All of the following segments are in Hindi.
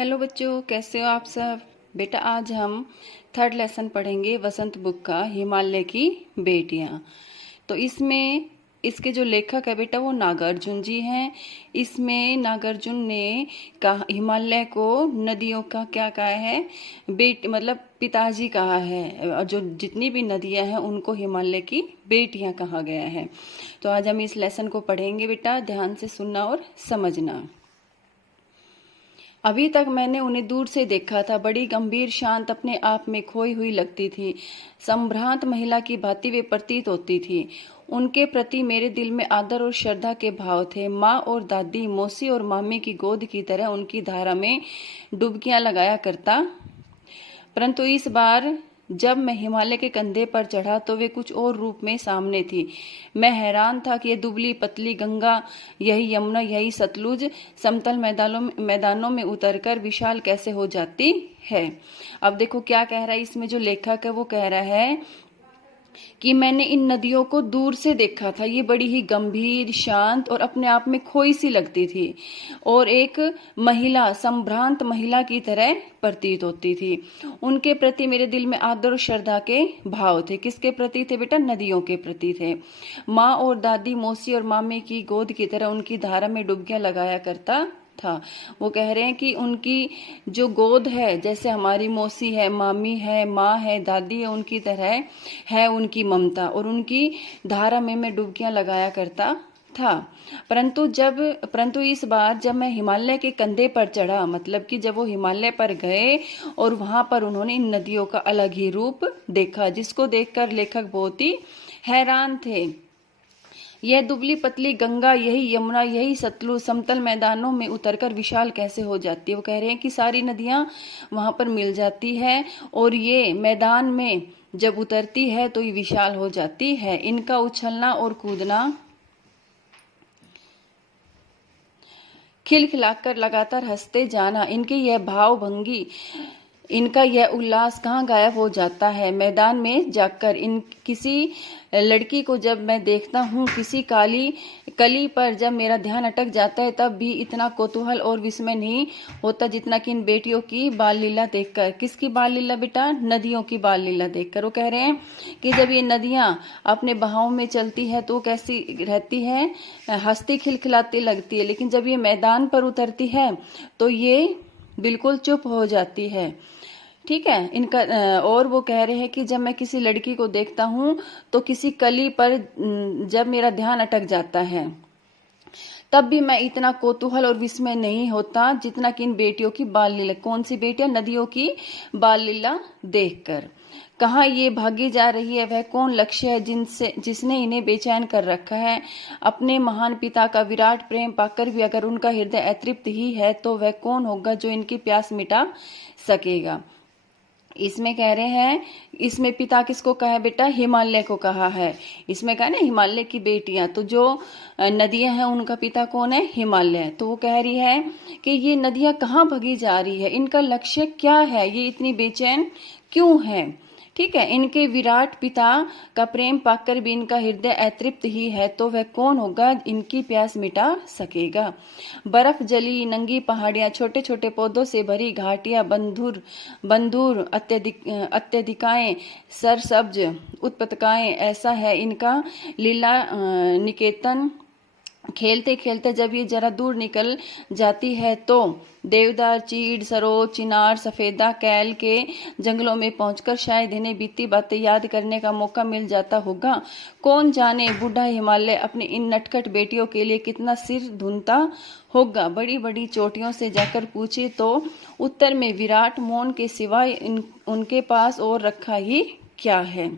हेलो बच्चों, कैसे हो आप सब। बेटा आज हम थर्ड लेसन पढ़ेंगे वसंत बुक का, हिमालय की बेटियां। तो इसमें इसके जो लेखक है बेटा वो नागार्जुन जी हैं। इसमें नागार्जुन ने कहा हिमालय को नदियों का क्या कहा है, मतलब पिताजी कहा है, और जो जितनी भी नदियां हैं उनको हिमालय की बेटियां कहा गया है। तो आज हम इस लेसन को पढ़ेंगे बेटा, ध्यान से सुनना और समझना। अभी तक मैंने उन्हें दूर से देखा था, बड़ी गंभीर, शांत, अपने आप में खोई हुई लगती थी। संभ्रांत महिला की भांति वे प्रतीत होती थी। उनके प्रति मेरे दिल में आदर और श्रद्धा के भाव थे। माँ और दादी, मौसी और मामी की गोद की तरह उनकी धारा में डुबकियां लगाया करता। परंतु इस बार जब मैं हिमालय के कंधे पर चढ़ा तो वे कुछ और रूप में सामने थी। मैं हैरान था कि ये दुबली पतली गंगा, यही यमुना, यही सतलुज समतल मैदानों में उतरकर विशाल कैसे हो जाती है। अब देखो क्या कह रहा है इसमें जो लेखक है, वो कह रहा है कि मैंने इन नदियों को दूर से देखा था। ये बड़ी ही गंभीर, शांत और अपने आप में खोई सी लगती थी और एक महिला, संभ्रांत महिला की तरह प्रतीत होती थी। उनके प्रति मेरे दिल में आदर और श्रद्धा के भाव थे। किसके प्रति थे बेटा? नदियों के प्रति थे। माँ और दादी, मौसी और मामी की गोद की तरह उनकी धारा में डुबकियां लगाया करता था। वो कह रहे हैं कि उनकी जो गोद है, जैसे हमारी मौसी है, मामी है, माँ है, दादी है, उनकी तरह है उनकी ममता, और उनकी धारा में मैं डुबकियां लगाया करता था। परंतु इस बार जब मैं हिमालय के कंधे पर चढ़ा, मतलब कि जब वो हिमालय पर गए और वहां पर उन्होंने इन नदियों का अलग ही रूप देखा, जिसको देखकर लेखक बहुत ही हैरान थे। यह दुबली पतली गंगा, यही यमुना, यही सतलुज समतल मैदानों में उतरकर विशाल कैसे हो जाती है। वो कह रहे हैं कि सारी नदियां वहां पर मिल जाती है और ये मैदान में जब उतरती है तो ये विशाल हो जाती है। इनका उछलना और कूदना, खिलखिलाकर लगातार हंसते जाना, इनकी यह भाव भंगी, इनका यह उल्लास कहाँ गायब हो जाता है। मैदान में जाकर इन किसी लड़की को जब मैं देखता हूँ, किसी काली कली पर जब मेरा ध्यान अटक जाता है, तब भी इतना कौतूहल और विस्मय नहीं होता जितना कि इन बेटियों की बाल लीला देखकर। किसकी बाल लीला बेटा? नदियों की बाल लीला देखकर। वो कह रहे हैं कि जब ये नदियां अपने बहाव में चलती है तो कैसी रहती है, हंसती खिलखिलाती लगती है, लेकिन जब ये मैदान पर उतरती है तो ये बिल्कुल चुप हो जाती है। ठीक है इनका। और वो कह रहे हैं कि जब मैं किसी लड़की को देखता हूँ तो किसी कली पर जब मेरा ध्यान अटक जाता है, तब भी मैं इतना कौतूहल और विस्मय नहीं होता जितना कि इन बेटियों की बाल लीला। कौन सी बेटियां? नदियों की बाल लीला देखकर। कहाँ ये भागी जा रही है, वह कौन लक्ष्य है जिसने इन्हें बेचैन कर रखा है। अपने महान पिता का विराट प्रेम पाकर भी अगर उनका हृदय अतृप्त ही है तो वह कौन होगा जो इनकी प्यास मिटा सकेगा। इसमें कह रहे हैं, इसमें पिता किसको कहा है बेटा? हिमालय को कहा है। इसमें कहा ना हिमालय की बेटियां, तो जो नदियां हैं उनका पिता कौन है? हिमालय। तो वो कह रही है कि ये नदियां कहाँ भगी जा रही है, इनका लक्ष्य क्या है, ये इतनी बेचैन क्यों है। ठीक है, इनके विराट पिता का प्रेम पाकर भी इनका हृदय अतृप्त ही है तो वह कौन होगा इनकी प्यास मिटा सकेगा। बर्फ जली नंगी पहाड़ियां, छोटे छोटे पौधों से भरी घाटियां, बंधुर अत्यधिकाएं, सरसब्ज उत्पतकाएं, ऐसा है इनका लीला निकेतन। खेलते खेलते जब ये जरा दूर निकल जाती है तो देवदार, चीड़, सरोज, चिनार, सफेदा, कैल के जंगलों में पहुंचकर शायद इन्हें बीती बातें याद करने का मौका मिल जाता होगा। कौन जाने बूढ़ा हिमालय अपनी इन नटखट बेटियों के लिए कितना सिर धुनता होगा। बड़ी बड़ी चोटियों से जाकर पूछे तो उत्तर में विराट मौन के सिवाय उनके पास और रखा ही क्या है।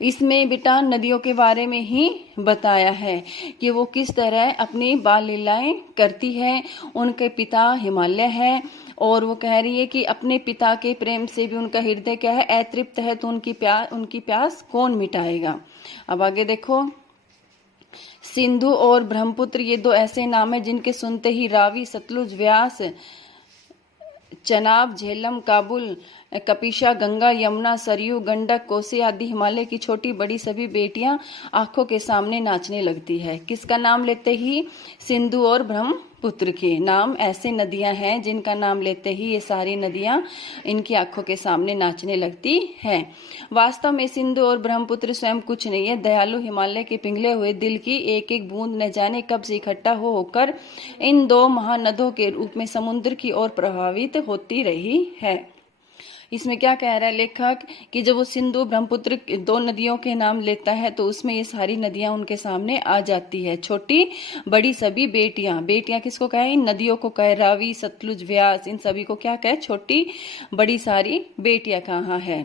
इसमें बेटा नदियों के बारे में ही बताया है कि वो किस तरह अपनी बाल लीलाएं करती है। उनके पिता हिमालय है और वो कह रही है कि अपने पिता के प्रेम से भी उनका हृदय क्या है? अतृप्त है। तो उनकी प्यास कौन मिटाएगा। अब आगे देखो, सिंधु और ब्रह्मपुत्र, ये दो ऐसे नाम हैं जिनके सुनते ही रावी, सतलुज, व्यास, चनाब, झेलम, काबुल, कपिशा, गंगा, यमुना, सरयू, गंडक, कोसी आदि हिमालय की छोटी बड़ी सभी बेटियां आंखों के सामने नाचने लगती है। किसका नाम लेते ही? सिंधु और ब्रह्मपुत्र पुत्र के नाम ऐसे नदियां हैं जिनका नाम लेते ही ये सारी नदियां इनकी आंखों के सामने नाचने लगती हैं। वास्तव में सिंधु और ब्रह्मपुत्र स्वयं कुछ नहीं है। दयालु हिमालय के पिघले हुए दिल की एक एक बूंद न जाने कब से इकट्ठा होकर इन दो महानदों के रूप में समुद्र की ओर प्रभावित होती रही है। इसमें क्या कह रहा है लेखक कि जब वो सिंधु ब्रह्मपुत्र दो नदियों के नाम लेता है तो उसमें ये सारी नदियां उनके सामने आ जाती है, छोटी बड़ी सभी बेटियां। बेटियां किसको कहे? इन नदियों को कहे, रावी सतलुज व्यास, इन सभी को क्या कहे? छोटी बड़ी सारी बेटियां कहाँ है।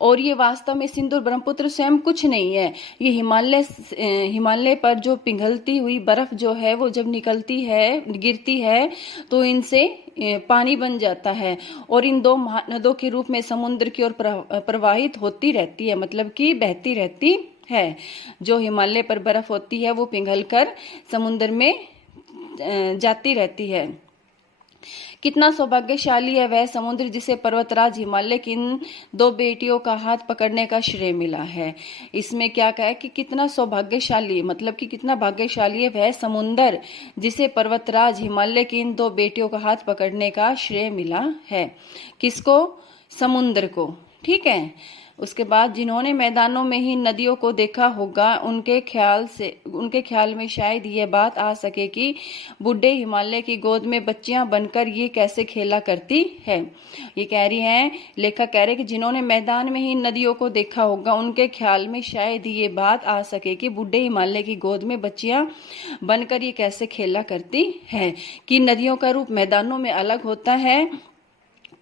और ये वास्तव में सिंधु और ब्रह्मपुत्र स्वयं कुछ नहीं है। ये हिमालय पर जो पिघलती हुई बर्फ जो है वो जब निकलती है, गिरती है, तो इनसे पानी बन जाता है और इन दो महानदों के रूप में समुद्र की ओर प्रवाहित होती रहती है, मतलब कि बहती रहती है। जो हिमालय पर बर्फ होती है वो पिघलकर समुद्र में जाती रहती है। कितना सौभाग्यशाली है वह समुद्र जिसे पर्वतराज हिमालय की इन दो बेटियों का हाथ पकड़ने का श्रेय मिला है। इसमें क्या कहा कि कितना सौभाग्यशाली, मतलब कि कितना भाग्यशाली है वह समुद्र जिसे पर्वतराज हिमालय की इन दो बेटियों का हाथ पकड़ने का श्रेय मिला है। किसको? समुद्र को। ठीक है। उसके बाद जिन्होंने मैदानों में ही नदियों को देखा होगा उनके ख्याल में शायद ये बात आ सके कि बूढ़े हिमालय की गोद में बच्चियां बनकर ये कैसे खेला करती है। ये कह रही हैं, लेखक कह रहे कि जिन्होंने मैदान में ही नदियों को देखा होगा उनके ख्याल में शायद ये बात आ सके कि बूढ़े हिमालय की गोद में बच्चियां बनकर ये कैसे खेला करती है, कि नदियों का रूप मैदानों में अलग होता है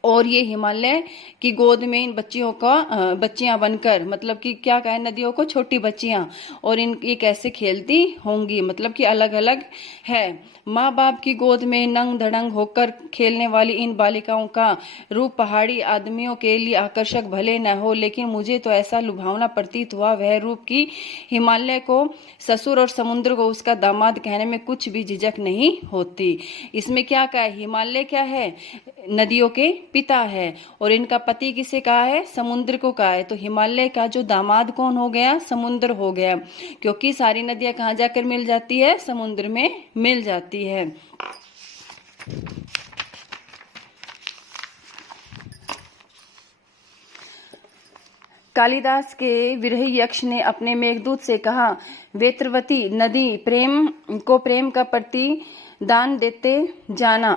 और ये हिमालय की गोद में इन बच्चियों का बच्चियां बनकर, मतलब कि क्या कहे, नदियों को छोटी बच्चियां, और इन ये कैसे खेलती होंगी, मतलब कि अलग अलग है। माँ बाप की गोद में नंग धड़ंग होकर खेलने वाली इन बालिकाओं का रूप पहाड़ी आदमियों के लिए आकर्षक भले न हो, लेकिन मुझे तो ऐसा लुभावना प्रतीत हुआ वह रूप की हिमालय को ससुर और समुद्र को उसका दामाद कहने में कुछ भी झिझक नहीं होती। इसमें क्या कहा? हिमालय क्या है? नदियों के पिता है और इनका पति किसे कहा है? समुद्र को कहा है। तो हिमालय का जो दामाद कौन हो गया? समुद्र हो गया, क्योंकि सारी नदियां कहाँ जाकर मिल जाती है? समुद्र में मिल जाती है। कालिदास के विरही यक्ष ने अपने मेघदूत से कहा, वेत्रवती नदी प्रेम का प्रतिदान देते जाना,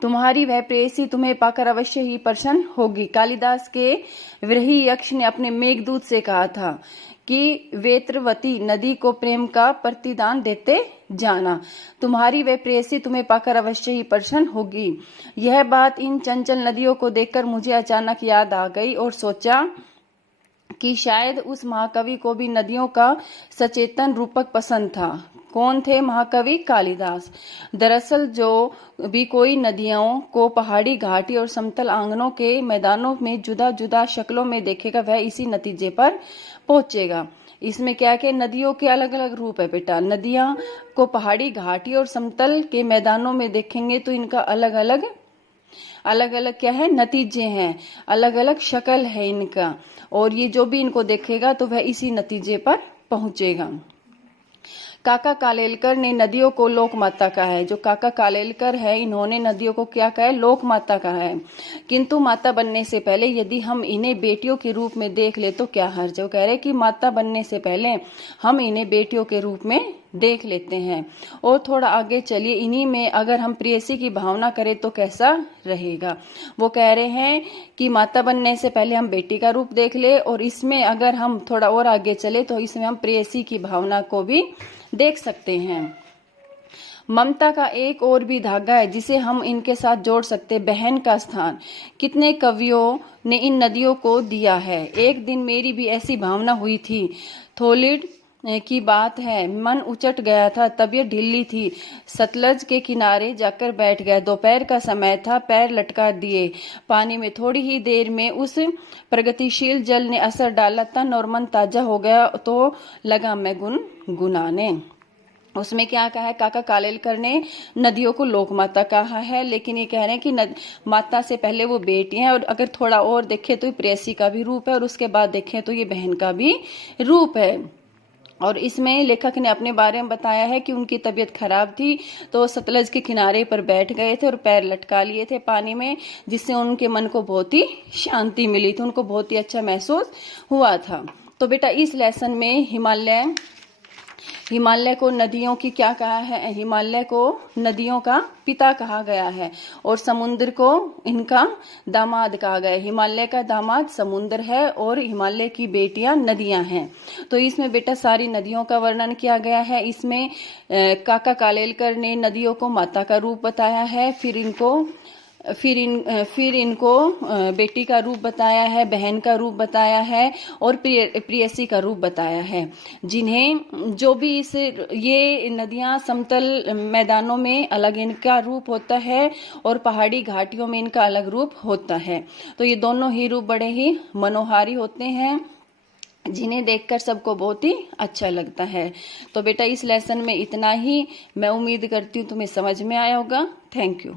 तुम्हारी वह प्रेयसी तुम्हें पाकर अवश्य ही प्रसन्न होगी। कालिदास के विरही यक्ष ने अपने मेघदूत से कहा था कि वेत्रवती नदी को प्रेम का प्रतिदान देते जाना, तुम्हारी वह प्रेयसी तुम्हें पाकर अवश्य ही प्रसन्न होगी। यह बात इन चंचल नदियों को देखकर मुझे अचानक याद आ गई और सोचा कि शायद उस महाकवि को भी नदियों का सचेतन रूपक पसंद था। कौन थे महाकवि? कालिदास। दरअसल जो भी कोई नदियों को पहाड़ी घाटी और समतल आंगनों के मैदानों में जुदा जुदा शक्लों में देखेगा वह इसी नतीजे पर पहुंचेगा। इसमें क्या है कि नदियों के अलग अलग रूप है बेटा। नदियां को पहाड़ी घाटी और समतल के मैदानों में देखेंगे तो इनका अलग अलग क्या है? नतीजे हैं, अलग अलग शक्ल है इनका, और ये जो भी इनको देखेगा तो वह इसी नतीजे पर पहुंचेगा। काका कालेलकर ने नदियों को लोक माता कहा है। जो काका कालेलकर है इन्होंने नदियों को क्या कहा है? लोक माता कहा है। किंतु माता बनने से पहले यदि हम इन्हें बेटियों के रूप में देख ले तो क्या हर्ज? वो कह रहे कि माता बनने से पहले हम इन्हें बेटियों के रूप में देख लेते हैं। और थोड़ा आगे चलिए, इन्हीं में अगर हम प्रेयसी की भावना करें तो कैसा रहेगा? वो कह रहे हैं कि माता बनने से पहले हम बेटी का रूप देख ले, और इसमें अगर हम थोड़ा और आगे चले तो इसमें हम प्रेयसी की भावना को भी देख सकते हैं। ममता का एक और भी धागा है जिसे हम इनके साथ जोड़ सकते, बहन का स्थान। कितने कवियों ने इन नदियों को दिया है। एक दिन मेरी भी ऐसी भावना हुई थी। थोलिड की बात है, मन उचट गया था, तबीयत ढीली थी, सतलज के किनारे जाकर बैठ गया। दोपहर का समय था, पैर लटका दिए पानी में। थोड़ी ही देर में उस प्रगतिशील जल ने असर डाला, तन और मन ताजा हो गया तो लगा मैं गुनगुनाने। उसमें क्या कहा है? काका कालेलकर ने नदियों को लोक माता कहा है, लेकिन ये कह रहे हैं कि माता से पहले वो बेटी हैं, और अगर थोड़ा और देखें तो ये प्रेयसी का भी रूप है, और उसके बाद देखें तो ये बहन का भी रूप है। और इसमें लेखक ने अपने बारे में बताया है कि उनकी तबीयत खराब थी, तो सतलज के किनारे पर बैठ गए थे और पैर लटका लिए थे पानी में, जिससे उनके मन को बहुत ही शांति मिली थी, उनको बहुत ही अच्छा महसूस हुआ था। तो बेटा इस लेसन में हिमालय को नदियों की क्या कहा है? हिमालय को नदियों का पिता कहा गया है और समुद्र को इनका दामाद कहा गया है। हिमालय का दामाद समुद्र है और हिमालय की बेटियां नदियां हैं। तो इसमें बेटा सारी नदियों का वर्णन किया गया है। इसमें काका कालेलकर ने नदियों को माता का रूप बताया है, फिर इनको बेटी का रूप बताया है, बहन का रूप बताया है और प्रेयसी का रूप बताया है, जिन्हें जो भी ये नदियां समतल मैदानों में अलग इनका रूप होता है और पहाड़ी घाटियों में इनका अलग रूप होता है। तो ये दोनों ही रूप बड़े ही मनोहारी होते हैं, जिन्हें देखकर सबको बहुत ही अच्छा लगता है। तो बेटा इस लेसन में इतना ही। मैं उम्मीद करती हूँ तुम्हें समझ में आया होगा। Thank you.